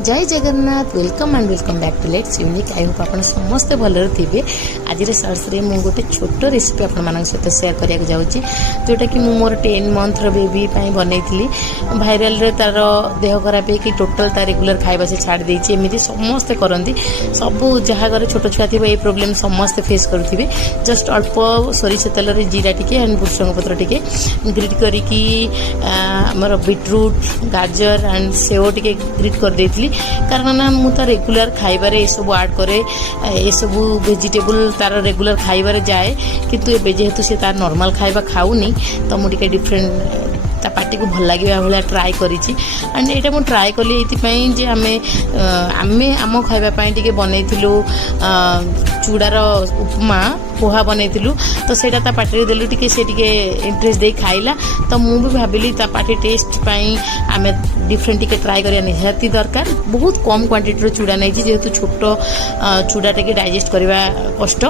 जय Jagannath welcome and welcome back to let's unique. I hope आप समस्ते भलर थे। आज सर्च रे मु गोटे छोट रेसिपी आप सहित सेयार करने जाऊँगी जोटा कि मु मोर 10 मंथ बेबी बनई भाइराल रे तार देह खराब है टोटल तार रेगुलर खाଇବା से छाड़ देछि। एमती समस्ते करती सब जहाँ घर छोट छुआ थी प्रोब्लेम समस्ते फेस करुवे। जस्ट अल्प सोरिष तेल जीरा टिके एंड भृषंग पत्र टिके ग्रिट करिकी आमर बीटरूट गाजर एंड सेव टिके ग्रिट कर देती कारण ना मु तो रेगुलर खाइबार ये सब ऐड करे ये सब वेजिटेबल तार रेगुलर खाइबार जाए किंतु ए जेहेतु से तार नॉर्मल खाइबा खाऊनी तो मुझे डिफरेंट ता पार्टी को भल लगे भाया ट्राए करी एंड यहाँ मुझे ट्राए कली ये आम आम खावाई टे बनईलु चूड़ार उपमा पोहा बनईलु तो सेटा ता पार्टी देलु टिके से टिके इंटरेस्ट दे खाइला तो मु भी भाविली ता पार्टी टेस्ट पाई आम डिफरेंट टिके ट्राए करिया निहाती दरकार। बहुत कम क्वांटिटी चूड़ा नहीं जेहेतु छोट चूड़ा टे डाइजेस्ट करवा कष्ट।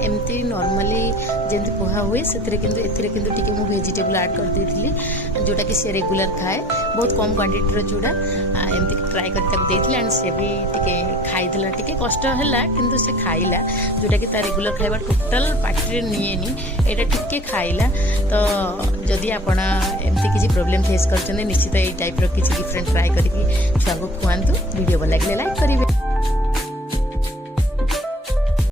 एमती नॉर्मली जमी पोहा हुए से किंतु मु वेजिटेबल ऐड कर देती जोटा कि सी रेगुलर खाए बहुत कम क्वांटिटी चूड़ा एमती ट्राए कर एंड सी भी टिके खाईला टिके कष्ट है किंतु से खाइला जोटा कि तार रेगुलर खाइबा टोटल पार्टी निएनी एटा टिके खाइला। तो जदि आपण एमती किसी प्रोब्लेम फेस कर निश्चित ये टाइप किसी डिफरेंट ट्राए करके छुआ को खुआंतु। वीडियो भल लगे लाइक करेंगे।